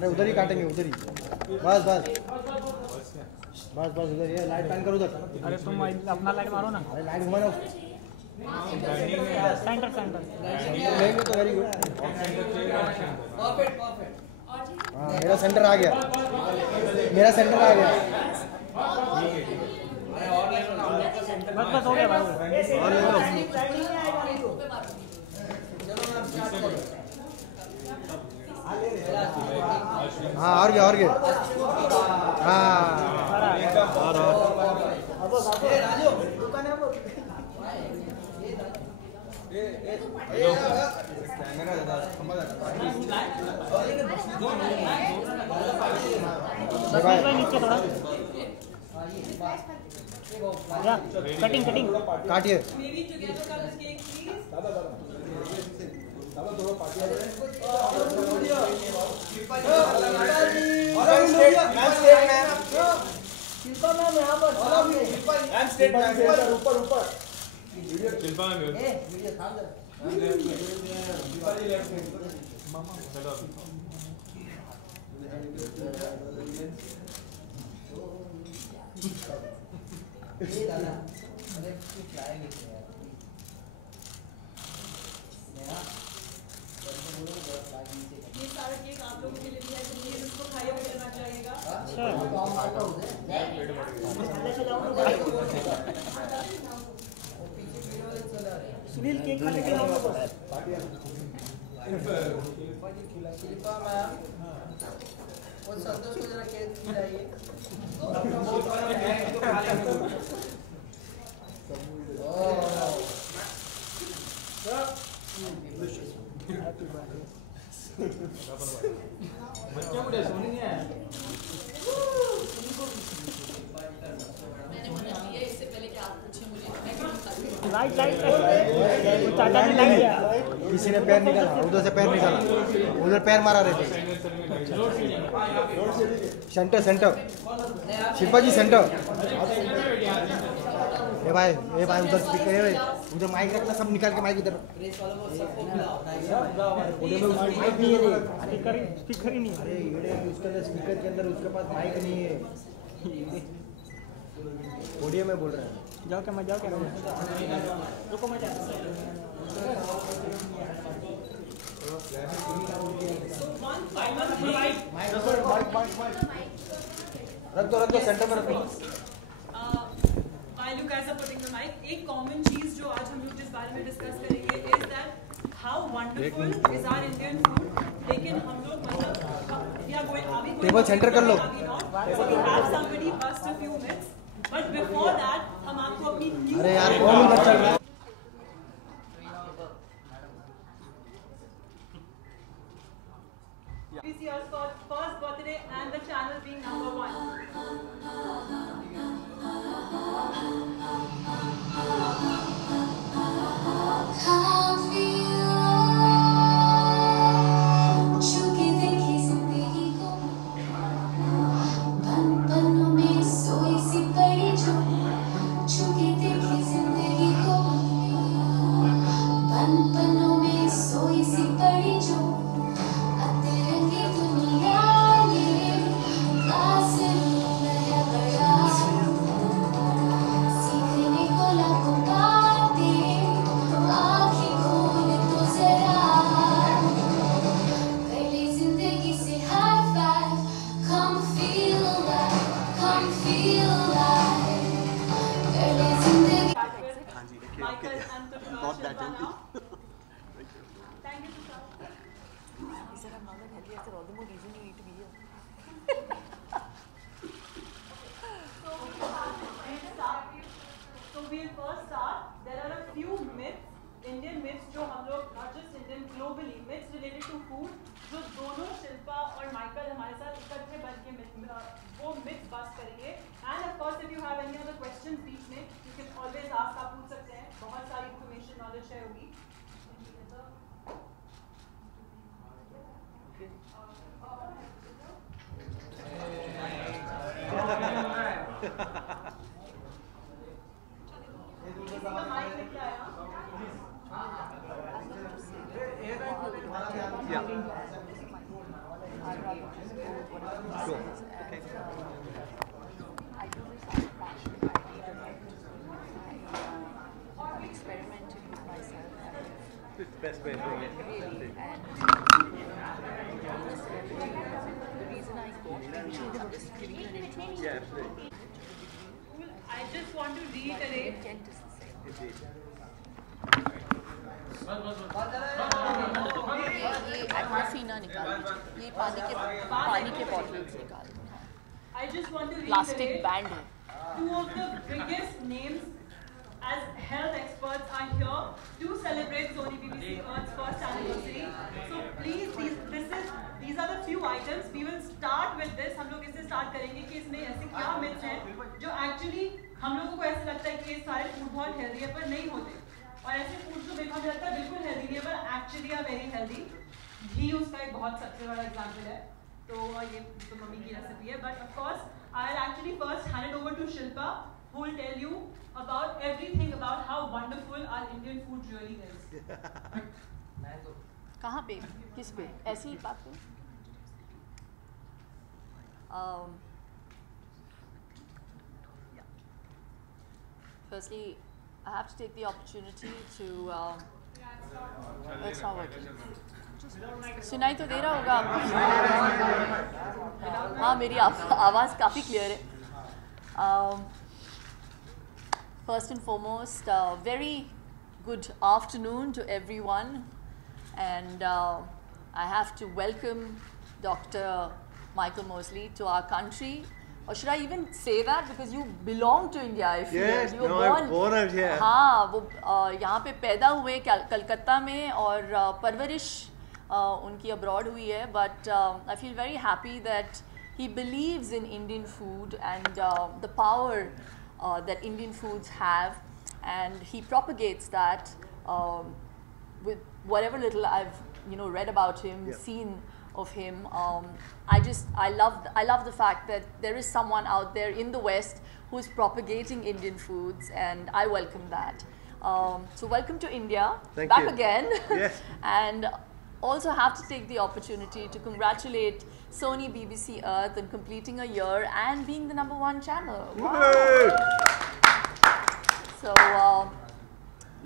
अरे उधर ही काटेंगे, उधर ही। बस बस बस बस उधर। ये लाइट ऑन करो उधर। अरे तुम अपना लाइट मारो ना। अरे लाइट घुमाना। सेंटर सेंटर लेंगे तो वेरी गुड। Perfect perfect. हाँ मेरा सेंटर आ गया, मेरा सेंटर आ गया। बस बस हो गया भाई। और ले लो। हाँ और क्या, और क्या। हाँ और नीचे थोड़ा कटिंग कटिंग काटिए। शिल्पा मैम यहाँ पर ऊपर ऊपर शिल्पा मैम वीडियो थाम दे। ये दादा अरे कुछ लाएंगे यार ये सारा केक आप लोगों के लिए भी है, इसलिए इसको खाइए और करना चाहिएगा। सुनील केक खाने के लिए शिल्पा मैम वो संतोष को जरा केक खिलाइए। बच्चों को सोनी है। मैंने मना किया इससे पहले कि आप पूछें मुझे, मैं क्यों बताती हूँ। लाइट लाइट चाचा ने लाइट दिया। किसी ने पैर निकाला, उधर से पैर निकाला, उधर पैर मारा रहते। सेंटर सेंटर शिल्पा जी सेंटर। ए भाई उधर स्पीकर है, उधर माइक रखना, सब निकाल के माइक इधर। माइक नहीं है रे, स्पीकर ही नहीं है। अरे ये उसके अंदर स्पीकर के अंदर उसके पास माइक नहीं है। ऑडियो में बोल रहा है। जाओ क्या मैं जाओ क्या रुको मैं जाता रख दो सेंटर में रखो। While you guys are putting the mic, एक common चीज जो आज हम लोग जिस बारे में डिस्कस करेंगे is that how wonderful is our Indian food. लेकिन हम लोग मतलब टेबल सेंटर कर लो। So we have somebody bust a few myths, but before that हम आपको अपनी new अरे यार कौन उधर चल रहा है? This year's first birthday and the channel being number 1. best way of doing it. Really, and the reason I got mentioned, I'm just giving you an intro. Yeah, absolutely. I just want to reiterate. Intent is the same. Indeed. ये atmosphere ना निकाल दीजिए, ये पानी के bottles निकाल दो. I just want to plastic reiterate. Band है. Two of the biggest names as health experts are here to celebrate Sony BBC Earth's first anniversary. So please, these are the few items. We will start with this. हम लोग इससे start करेंगे कि इसमें ऐसे क्या myths हैं जो actually हम लोगों को ऐसा लगता है कि ये सारे food बहुत healthy है पर नहीं होते. और ऐसे फूड जो बिल्कुल लगता है बिल्कुल हेल्दी नहीं है पर एक्चुअली आर वेरी हेल्दी. घी उसका एक बहुत सबसे बड़ा एग्जांपल है. तो ये तो मम्मी की रेसिपी है. But of course I will actually first hand it over to Shilpa who will tell you about everything about how wonderful our Indian food really is. Mango. कहाँ पे, किस पे, ऐसी ही बात पे. Firstly, I have to take the opportunity to. It's not working. सुनाई तो दे रहा होगा आपको. हाँ, मेरी आवाज़ काफ़ी क्लियर है. First and foremost, very good afternoon to everyone, and I have to welcome Dr. Michael Mosley to our country. Or should I even say that, because you belong to India? I feel Yes, you were no, born. I'm born out here. हाँ, वो यहाँ पे पैदा हुए कलकत्ता में और परवरिश उनकी abroad हुई है. But I feel very happy that he believes in Indian food and the power that Indian foods have, and he propagates that with whatever little I've read about him, Yeah. seen of him. I love the fact that there is someone out there in the West who's propagating Indian foods, and I welcome that. So welcome to India, Thank back you. again. Yes. And also have to take the opportunity to congratulate Sony BBC Earth on completing a year and being the #1 channel. Wow. Woo! So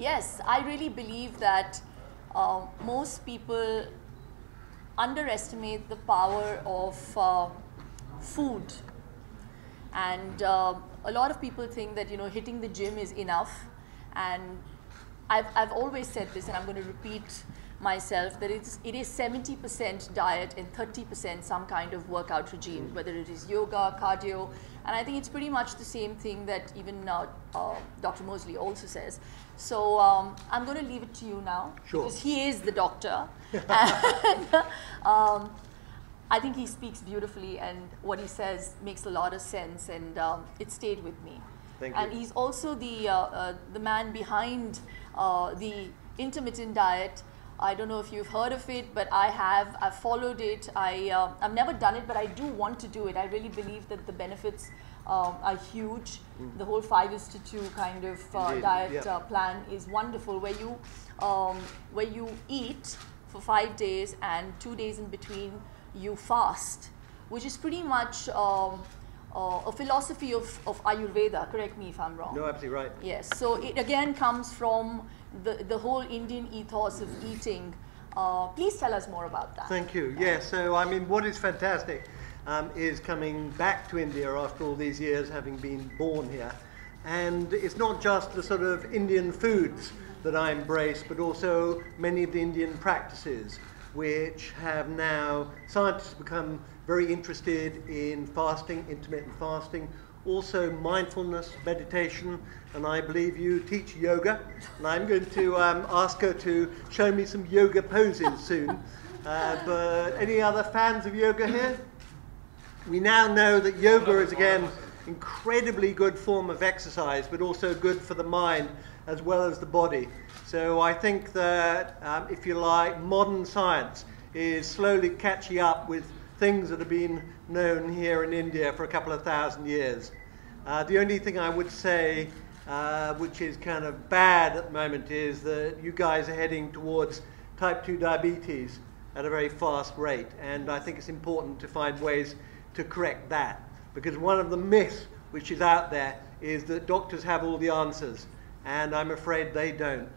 yes, I really believe that most people underestimate the power of food, and a lot of people think that hitting the gym is enough, and I've always said this, and I'm going to repeat myself, that it is 70% diet and 30% some kind of workout regime, whether it is yoga, cardio, and I think it's pretty much the same thing that even Dr. Mosley also says. So I'm going to leave it to you now, Sure. because he is the doctor. And I think he speaks beautifully, and what he says makes a lot of sense, and it stayed with me. Thank And you. he's also the man behind the intermittent diet. I don't know if you've heard of it, but I have. I've followed it. I've never done it, but I do want to do it. I really believe that the benefits are huge. The whole 5:2 kind of Indeed, diet yeah. plan is wonderful, where you eat for 5 days and 2 days in between you fast, which is pretty much a philosophy of Ayurveda. Correct me if I'm wrong. No, absolutely right. Yes, so it again comes from the whole Indian ethos of eating. Please tell us more about that. Thank you. Yes, so I mean, what is fantastic is coming back to India after all these years, having been born here. And it's not just the sort of Indian foods that I embrace, but also many of the Indian practices, which have now scientists become very interested in fasting, intermittent fasting, also mindfulness, meditation, and I believe you teach yoga, and I'm going to ask her to show me some yoga poses soon. But any other fans of yoga here? We now know that yoga is, again, incredibly good form of exercise, but also good for the mind as well as the body. So I think that, if you like, modern science is slowly catching up with things that have been known here in India for a couple of thousand years. The only thing I would say, which is kind of bad at the moment, is that you guys are heading towards type 2 diabetes at a very fast rate. And I think it's important to find ways to correct that. Because one of the myths which is out there is that doctors have all the answers. And I'm afraid they don't.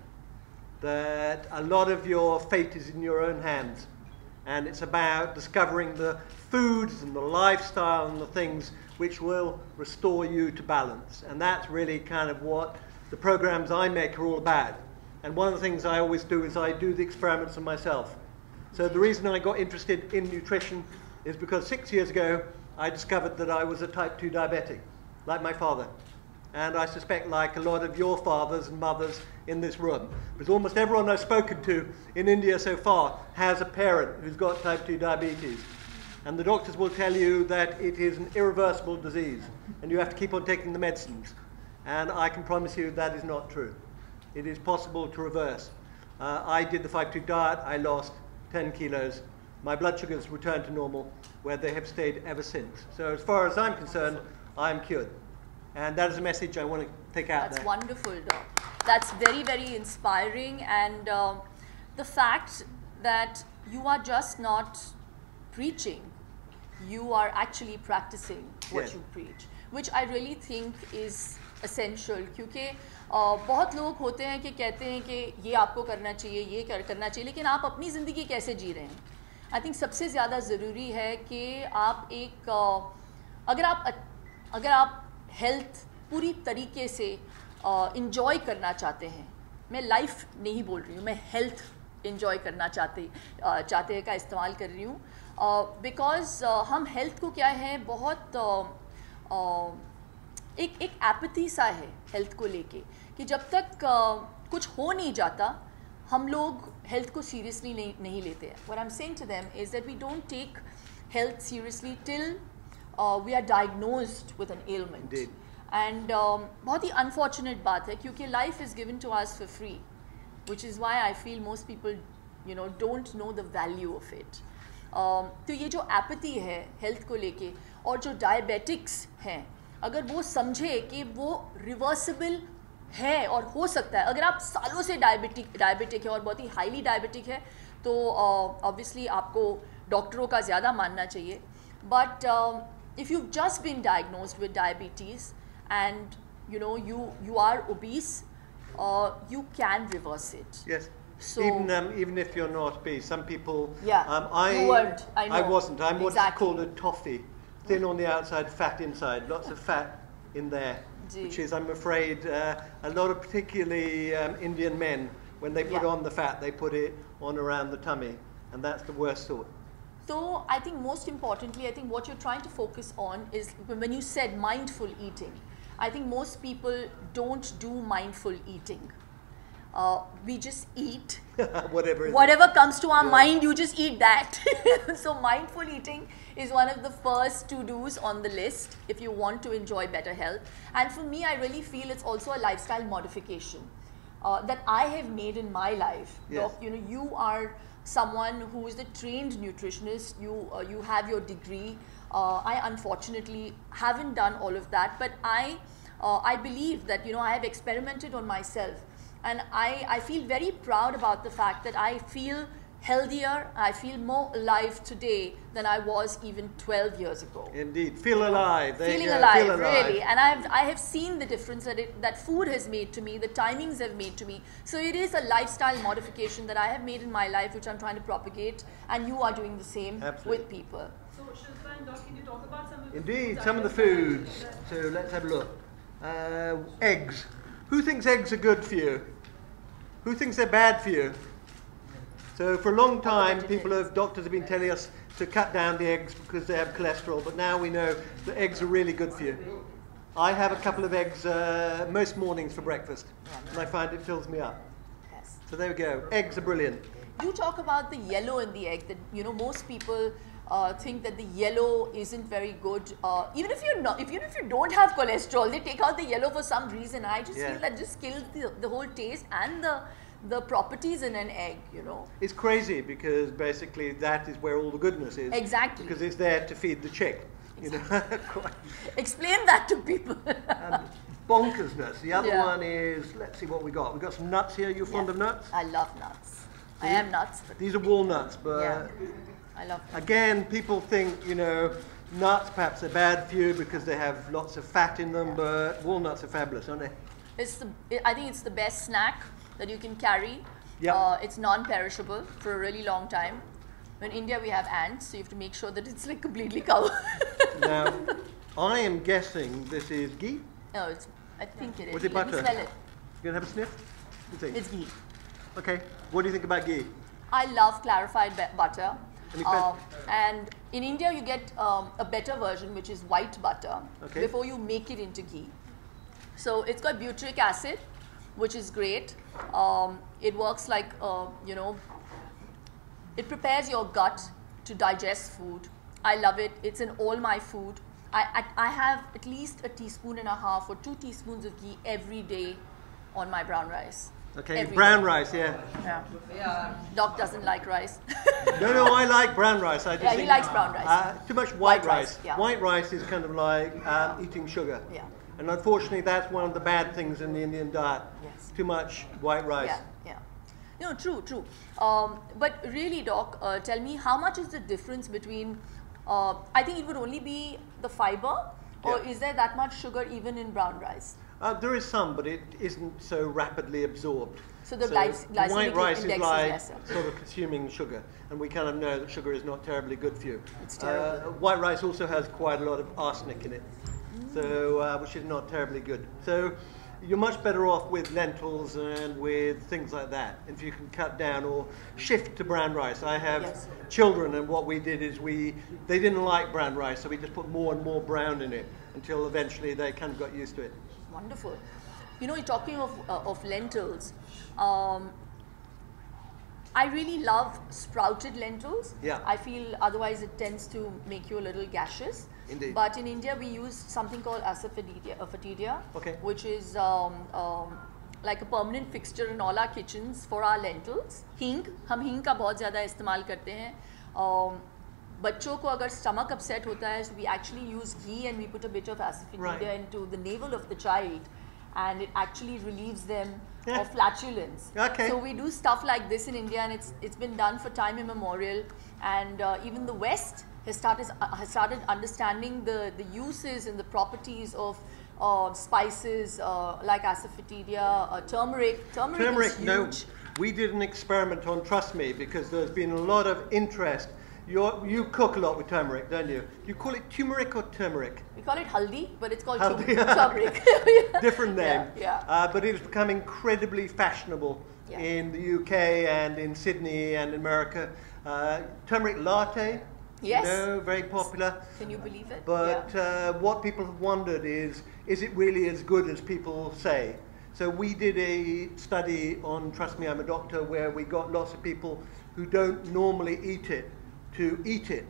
that a lot of your fate is in your own hands. And it's about discovering the foods and the lifestyle and the things which will restore you to balance. And that's really kind of what the programs I make are all about. And one of the things I always do is I do the experiments on myself. So the reason I got interested in nutrition is because 6 years ago I discovered that I was a type 2 diabetic, like my father. And I suspect like a lot of your fathers and mothers in this room, because almost everyone I've spoken to in India so far has a parent who's got type 2 diabetes. And the doctors will tell you that it is an irreversible disease and you have to keep on taking the medicines. And I can promise you that is not true. It is possible to reverse. I did the 5-2 diet, I lost 10 kilos. My blood sugars returned to normal, where they have stayed ever since. So as far as I'm concerned, I'm cured. And that is a message I want to take out there. That's wonderful, Doc. That's very, very inspiring. And the fact that you are just not preaching, you are actually practicing what Yes. you preach, which I really think is essential. क्योंकि बहुत लोग होते हैं कि कहते हैं कि ये आपको करना चाहिए, ये करना चाहिए, लेकिन आप अपनी ज़िंदगी कैसे जी रहे हैं? आई थिंक सबसे ज़्यादा ज़रूरी है कि आप एक अगर आप हेल्थ पूरी तरीके से इंजॉय करना चाहते हैं, मैं लाइफ नहीं बोल रही हूँ, मैं हेल्थ इंजॉय करना चाहते हैं का इस्तेमाल कर रही हूँ, बिकॉज हम हेल्थ को क्या है बहुत एक एपैथी सा है हेल्थ को लेके कि जब तक कुछ हो नहीं जाता हम लोग हेल्थ को सीरियसली नहीं लेते हैं. What I am saying to them is that we don't take health seriously till we are diagnosed with an ailment. And बहुत ही अनफॉर्चुनेट बात है क्योंकि life is given to us for free, which is why I feel most people, don't know the value of it. तो ये जो apathy है health को लेके और जो डायबिटिक्स हैं, अगर वो समझे कि वो रिवर्सिबल है और हो सकता है, अगर आप सालों से डायबिटिक है और बहुत ही हाईली डायबिटिक है तो ऑब्वियसली आपको डॉक्टरों का ज़्यादा मानना चाहिए. But if you just been diagnosed with diabetes and you are obese, you can reverse it. Yes. So even if you're not obese, some people. Yeah. You weren't. I know. I wasn't. I'm what's Exactly. called a toffee, thin on the outside, fat inside. Lots of fat in there, Gee. which is, I'm afraid, a lot of particularly Indian men, when they put Yeah. on the fat, they put it on around the tummy, and that's the worst sort. So I think most importantly, I think what you're trying to focus on is when you said mindful eating. I think most people don't do mindful eating. We just eat. Whatever comes to our mind, you just eat that. So mindful eating is one of the first to-dos on the list if you want to enjoy better health. And for me, I really feel it's also a lifestyle modification that I have made in my life. Yes. Doc, you are someone who is a trained nutritionist. You have your degree. I unfortunately haven't done all of that, but I believe that I have experimented on myself. And I feel very proud about the fact that I feel healthier, I feel more alive today than I was even 12 years ago. Indeed. Feel alive. There you Feeling go. alive, Feel alive. really. And I have seen the difference that food has made to me, the timings have made to me. So it is a lifestyle modification that I have made in my life, which I'm trying to propagate. And you are doing the same Absolutely. with people. So, Shilpa and Doc, can you talk about some of the Indeed, foods some of the foods. So let's have a look. Eggs. Who thinks eggs are good for you? Who thinks they're bad for you? So for a long time, doctors have been telling us to cut down the eggs because they have cholesterol, but now we know that eggs are really good for you. I have a couple of eggs most mornings for breakfast, and I find it fills me up. Yes. So there we go. Eggs are brilliant. You talk about the yellow in the egg, that most people think that the yellow isn't very good. Even if you don't have cholesterol, they take out the yellow for some reason. I just feel that just kills the whole taste and the properties in an egg. It's crazy because basically that is where all the goodness is. Exactly. Because it's there to feed the chick. Explain that to people. And bonkersness. The other Yeah. one is, let's see what we got. We've got some nuts here. You fond of nuts? I love nuts. I am nuts. But These are walnuts, but I love nuts. again, people think, nuts perhaps are bad for you because they have lots of fat in them, but walnuts are fabulous, aren't they? I think it's the best snack that you can carry. Yeah. It's non-perishable for a really long time. In India, we have ants, so you have to make sure that it's like completely covered. Now, I am guessing this is ghee. No, I think it is. Was it Let me butter? smell it. You gonna have a sniff? You think? It's ghee. Okay. What do you think about ghee? I love clarified butter. Any que- And in India, you get a better version, which is white butter, Okay. before you make it into ghee. So it's got butyric acid, which is great. It works like, it prepares your gut to digest food. I love it. It's in all my food. I have at least 1.5 teaspoons or 2 teaspoons of ghee every day on my brown rice. Okay, Every brown day. rice, yeah. Yeah. Yeah. Doc doesn't like rice. No, I like brown rice. I just Yeah, he think, likes brown rice. Too much white White rice. rice, yeah. White rice is kind of like eating sugar. Yeah. And unfortunately, that's one of the bad things in the Indian diet. Yes. Too much white rice. Yeah. No, true. But really, Doc, tell me, how much is the difference between, I think it would only be the fiber, or Yeah. is there that much sugar even in brown rice? There is some, but it isn't so rapidly absorbed. So the white glycemic rice index is is like lesser. sort of consuming sugar, and we kind of know that sugar is not terribly good for you. It's terrible. White rice also has quite a lot of arsenic in it, so which is not terribly good. So you're much better off with lentils and with things like that, if you can cut down or shift to brown rice. I have Yes. children, and what we did is they didn't like brown rice, so we just put more and more brown in it until eventually they kind of got used to it. Wonderful. You know, talking of lentils, I really love sprouted lentils. Yeah. I feel otherwise it tends to make you a little gaseous. Indeed. But in India, we use something called asafoetida, Okay. which is like a permanent fixture in all our kitchens for our lentils. Hing, हम हींग का बहुत ज़्यादा इस्तेमाल करते हैं. बच्चों को अगर stomach upset होता है, so we actually use ghee and we put a bit of asafoetida Right. into the navel of the child, and it actually relieves them Yeah. of flatulence. Okay. So we do stuff like this in India, and it's been done for time immemorial, and even the West has started understanding the uses and the properties of spices like asafoetida, turmeric. Turmeric is No, huge. we did an experiment on Trust Me because there's been a lot of interest. You cook a lot with turmeric, don't you? Do you call it turmeric or turmeric? We call it haldi, but it's called Haldi. turmeric. Different name. Yeah. But it has become incredibly fashionable Yeah. in the UK and in Sydney and in America. Turmeric latte, Yes. you know, very popular. Can you believe it? But what people have wondered is it really as good as people say? So we did a study on Trust Me, I'm a Doctor, where we got lots of people who don't normally eat it to eat it.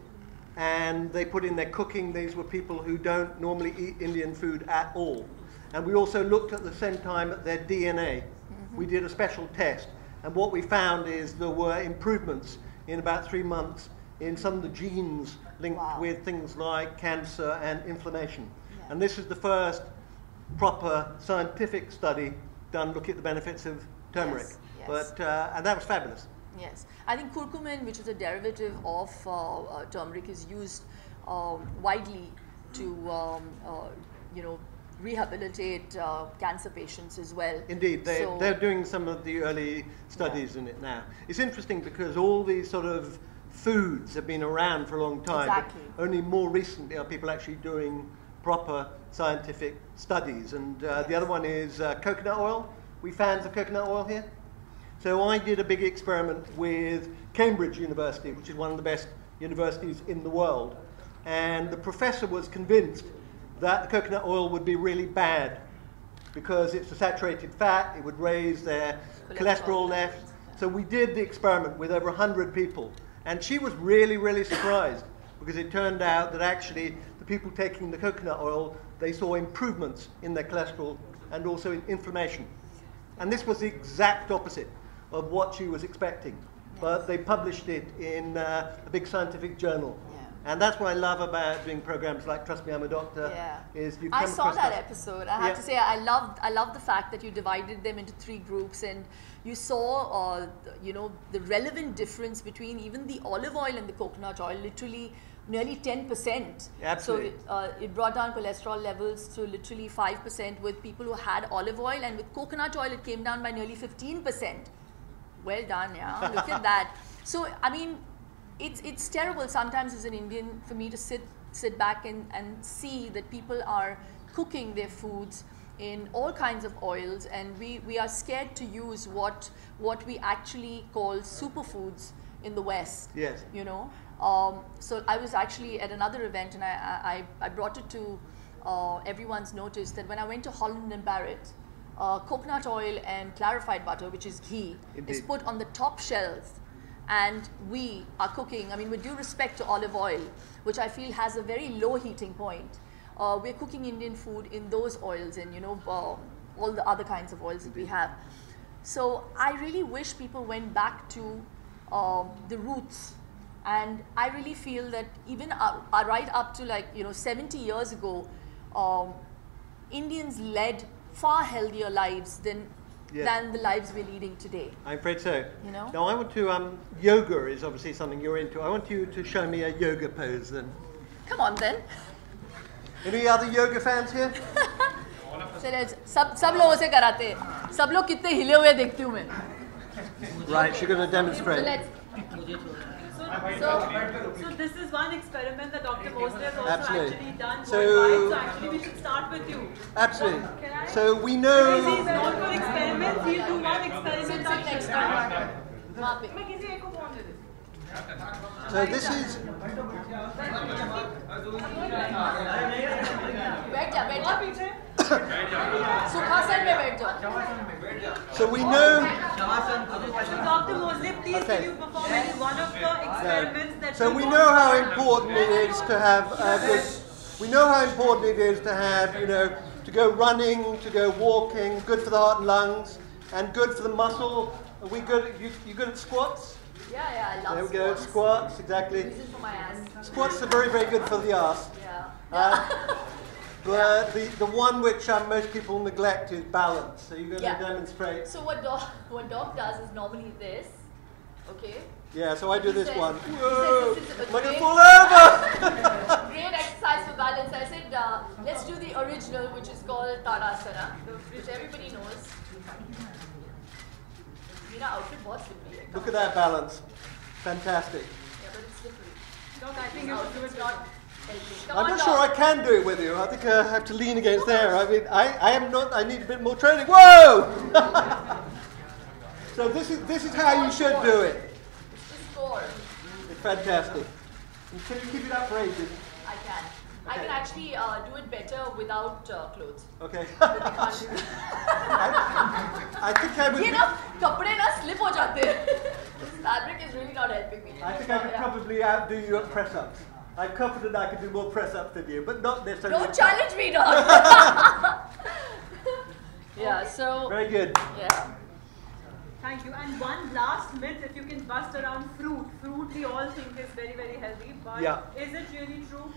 And they put in their cooking. These were people who don't normally eat Indian food at all. And we also looked at the same time at their DNA. We did a special test. And what we found is there were improvements in about 3 months in some of the genes linked Wow. with things like cancer and inflammation. Yeah. And this is the first proper scientific study done looking at the benefits of turmeric. Yes. But, and that was fabulous. Yes, I think curcumin, which is a derivative of turmeric, is used widely to, rehabilitate cancer patients as well. Indeed, they're doing some of the early studies in it now. It's interesting because all these sort of foods have been around for a long time. but Exactly. Only more recently are people actually doing proper scientific studies. And the other one is coconut oil. We fans of coconut oil here? So I did a big experiment with Cambridge University, which is one of the best universities in the world. And the professor was convinced that the coconut oil would be really bad because it's a saturated fat, it would raise their cholesterol levels. So we did the experiment with over 100 people. And she was really, really surprised because it turned out that actually the people taking the coconut oil, they saw improvements in their cholesterol and also in inflammation. And this was the exact opposite of what she was expecting. But they published it in a big scientific journal. Yeah. And that's what I love about doing programs like Trust Me, I'm a Doctor, Yeah. is you I come saw across that stuff. episode. I have Yeah. to say, I loved the fact that you divided them into 3 groups, and you saw, the relevant difference between even the olive oil and the coconut oil, literally nearly 10%. Absolutely. So it brought down cholesterol levels to literally 5% with people who had olive oil, and with coconut oil it came down by nearly 15%. well done, yeah. Look at that. So, I mean, it's terrible sometimes as an Indian for me to sit back and see that people are cooking their foods in all kinds of oils, and we are scared to use what we actually call superfoods in the West. Yes. You know. So I was actually at another event, and I brought it to everyone's notice that when I went to Holland and Barrett, coconut oil and clarified butter, which is ghee, is put on the top shelf, and we are cooking, I mean, with due respect to olive oil, which I feel has a very low heating point, we're cooking Indian food in those oils and, you know, all the other kinds of oils that we have. So I really wish people went back to the roots. And I really feel that even right up to, like, you know, 70 years ago, Indians led far healthier lives than the lives we're leading today. I'm afraid so. You know? Now I want to, yoga is obviously something you're into. I want you to show me a yoga pose then. Come on then. Any other yoga fans here? सब लोगों से कराते हैं. सब लोग कितने हिले हुए देखती हूँ मैं. Right, she's going to demonstrate. So this is one experiment that Dr. Mosley has also Absolutely. actually done So- worldwide. So actually we should start with you. Absolutely. Can I? So we Because know... he's known for experiments, he'll do one experiment on next Shilpa. वहाँ पे. मैं किसी एक को phone दे देती हूँ. So this is... बैठ जा. और पीछे. सुखासन में बैठ जाओ. So we know... So Dr. Mosley, please Okay. can you perform any one of the experiments that So you we want know how to- important it is to have good. We know how important it is to have, you know, to go running, to go walking, good for the heart and lungs, and good for the muscle. Are we good? You good at squats? Yeah, I love There we go. Squats, exactly. This is for my ass. Squats are very, very good for the ass. Yeah. But the one which most people neglect is balance. So you're going Yeah. to demonstrate. So what Doc does is normally this. Okay. Yeah. So I do this said- one. he said Whoa! this is a I'm going to great- fall over. Great exercise for balance. I said, let's do the original, which is called Tadasana, which everybody knows. Meera outfit बहुत slippery है. Look at that balance. Fantastic. Yeah, but it's slippery. Doc, I think you should do it. Not helping. Come I'm on, not Doc. sure I can do it with you. I think I have to lean against there. I mean, I am not. I need a bit more training. Whoa! So this is how you should do it. It's the score. It's fantastic. And can you keep it up for ages? I can. I can actually do it better without clothes. Okay. But we can't do I think I would. ये ना कपड़े ना slip हो जाते हैं. This fabric is really not helping me. I think I could Yeah. probably outdo you at press-ups. I'm confident I could do more press-ups than you, but not necessarily. Don't challenge me, dog. Yeah. So. Very good. Yeah. Thank you. And one last myth, if you can bust around fruit. Fruit we all think is very, very healthy, but Yeah. is it really true?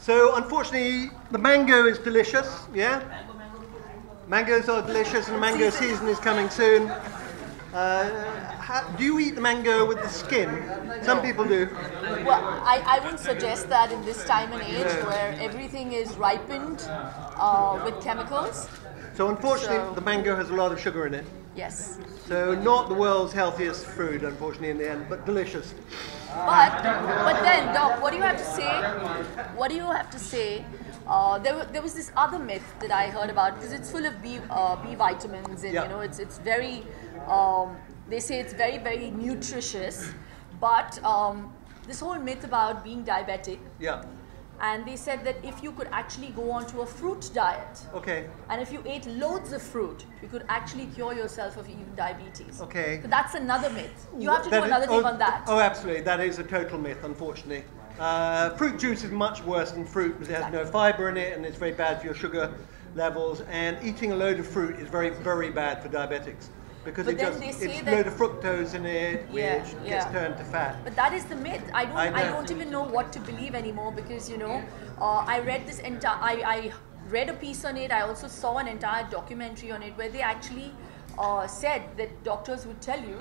So unfortunately, the mango is delicious. Yeah. Mangoes are delicious, and the mango season is coming soon. Do you eat the mango with the skin? Some people do. Well, I wouldn't suggest that in this time and age where everything is ripened with chemicals. So unfortunately, So- the mango has a lot of sugar in it. Yes. So not the world's healthiest food, unfortunately, in the end, but delicious. But then, Doc, what do you have to say? What do you have to say? There was this other myth that I heard about because it's full of B vitamins and Yeah. you know it's very they say it's very, very nutritious, but this whole myth about being diabetic, Yeah. and they said that if you could actually go onto a fruit diet Okay. and if you ate loads of fruit, you could actually cure yourself of even diabetes. Okay. So that's another myth. You have to do That is- another thing on that. Oh, absolutely. That is a total myth, unfortunately. Fruit juice is much worse than fruit because it has no fiber in it and it's very bad for your sugar levels. And eating a load of fruit is very, very bad for diabetics because But then they say it's a that- load of fructose in it, which Yeah, gets yeah. turned to fat. But that is the myth. I I know. don't even know what to believe anymore because you know I read this entire I read a piece on it. I also saw an entire documentary on it where they actually said that doctors would tell you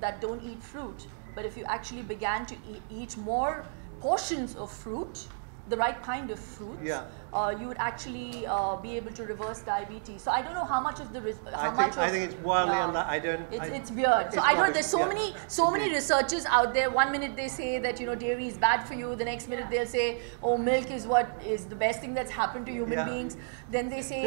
that don't eat fruit, but if you actually began to eat more portions of fruit, the right kind of fruits, Yeah. you would actually be able to reverse diabetes. So I don't know how much of the I think it's wildly it's weird. So I don't. There's so yeah. many researchers out there. One minute they say that dairy is bad for you. The next minute they'll say, oh, milk is what is the best thing that's happened to human beings. Then they say,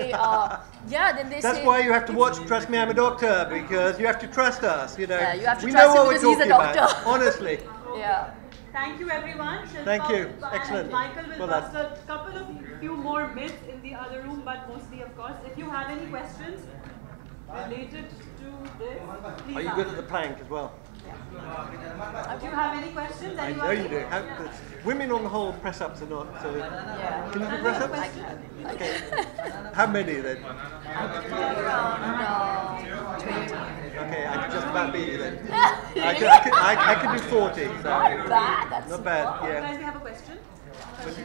Then they say. That's why you have to watch Trust Me, I'm a Doctor, because you have to trust us. Yeah, you have to we trust know him what we're because he's a talking doctor. about. Honestly. Yeah. Thank you, everyone. Shilpa Thank you. and Excellent. Michael will Well bust a couple of few more myths in the other room, but mostly, of course. If you have any questions related to this, please Are you ask. good at the plank as well? Do you have any questions? I know Anybody? you do. Women on the whole press ups are not. So Yeah. can you do press ups? I can. Okay. How many then? Around 20. Okay, I can just about beat you then. Really? I can do 40. So. Not bad. That's Not bad. superb. Yeah. Guys, we have a question.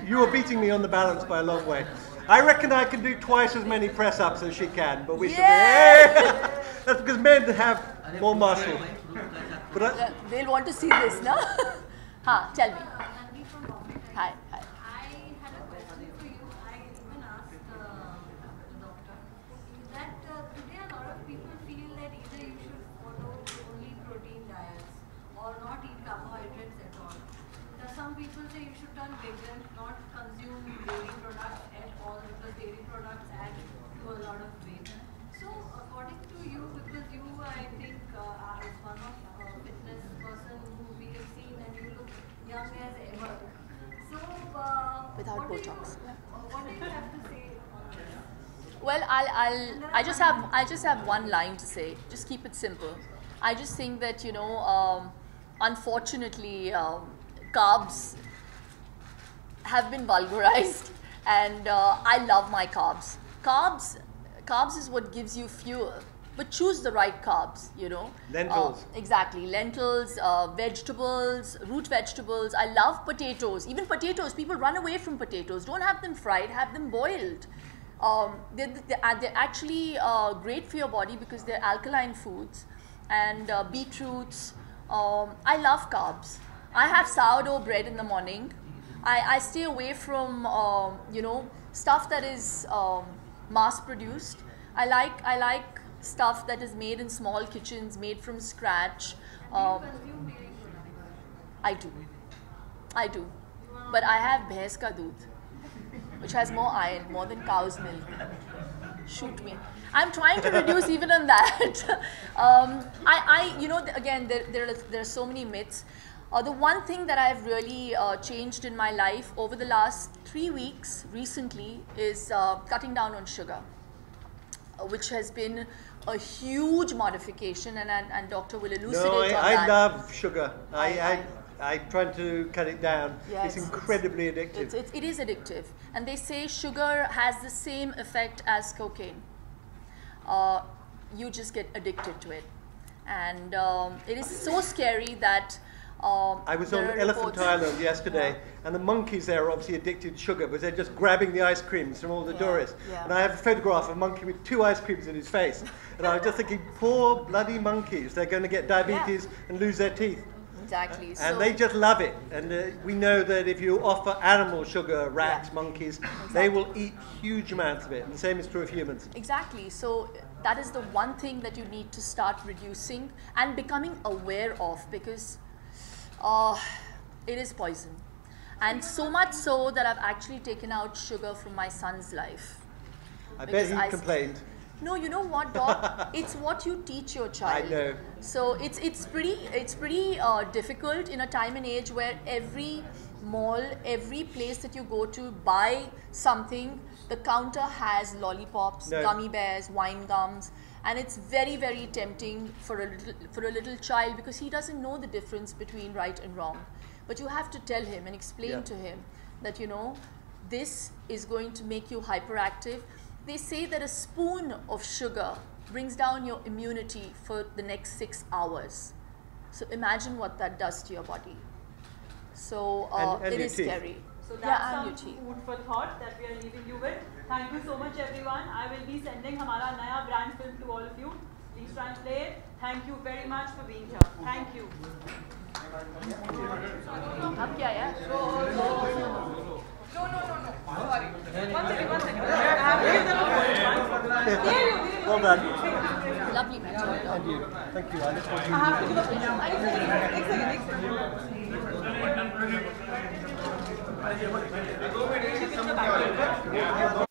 You are beating me on the balance by a long way. I reckon I can do twice as many press ups as she can, but we Yeah. That's because men have more muscle. But They'll want to see this, no? Tell me. Tanvi from Bombay. Hi. I had a question for you. I even asked the doctor that today a lot of people feel that either you should follow only protein diets or not eat carbohydrates at all. Now some people say you should turn vegan, not consume dairy products at all because dairy products add to a lot of weight. So according to you, because you I think are one of fitness person who we have seen and you look young as ever. So Without what Botox. what do you have to say on this? Well, I just have one line to say. Just keep it simple. I just think that unfortunately, carbs have been vulgarized, and I love my carbs. Carbs is what gives you fuel. But choose the right carbs, Lentils. Exactly. Lentils, vegetables, root vegetables. I love potatoes. Even potatoes, people run away from potatoes. Don't have them fried, have them boiled. They're actually great for your body because they're alkaline foods. And beetroots. I love carbs. I have sourdough bread in the morning. I stay away from, stuff that is mass produced. I like stuff that is made in small kitchens, made from scratch. Consume dairy products. I do. But I have bhais ka doodh, which has more iron, more than cow's milk. Shoot me. I'm trying to reduce even on that. Again, there are so many myths. The one thing that I've really changed in my life over the last 3 weeks recently is cutting down on sugar, which has been a huge modification, and Doctor will elucidate on that. I love sugar. I'm trying to cut it down. Yeah, it's incredibly addictive. It is addictive. And they say sugar has the same effect as cocaine. You just get addicted to it. And it is so scary that I was on Elephant Island yesterday, and the monkeys there are obviously addicted to sugar because they're just grabbing the ice creams from all the tourists. Yeah. And I have a photograph of a monkey with 2 ice creams in his face. And I was just thinking, poor bloody monkeys, they're going to get diabetes and lose their teeth. Exactly. And they just love it. And we know that if you offer animal sugar, rats, monkeys, they will eat huge amounts of it. And the same is true of humans. Exactly. So that is the one thing that you need to start reducing and becoming aware of, because it is poison. And so much so that I've actually taken out sugar from my son's life. I bet Because he complained. No, you know what, Doc? It's what you teach your child. I know. So it's pretty difficult in a time and age where every mall, every place that you go to buy something, the counter has lollipops, gummy bears, wine gums, and it's very, very tempting for a little child because he doesn't know the difference between right and wrong. But you have to tell him and explain to him that this is going to make you hyperactive. They say that a spoon of sugar brings down your immunity for the next 6 hours. So imagine what that does to your body. So and it is teeth. scary. So Yeah, that's and some your teeth. food for thought that we are leaving you with. Thank you so much, everyone. I will be sending हमारा नया brand film to all of you. Please try and play it. Thank you very much for being here. Thank you. अब क्या है? Sorry. One second. I have to give them a point. Well done. Lovely match. Well done. And you. Thank you. I look forward to I have to give a point. One second.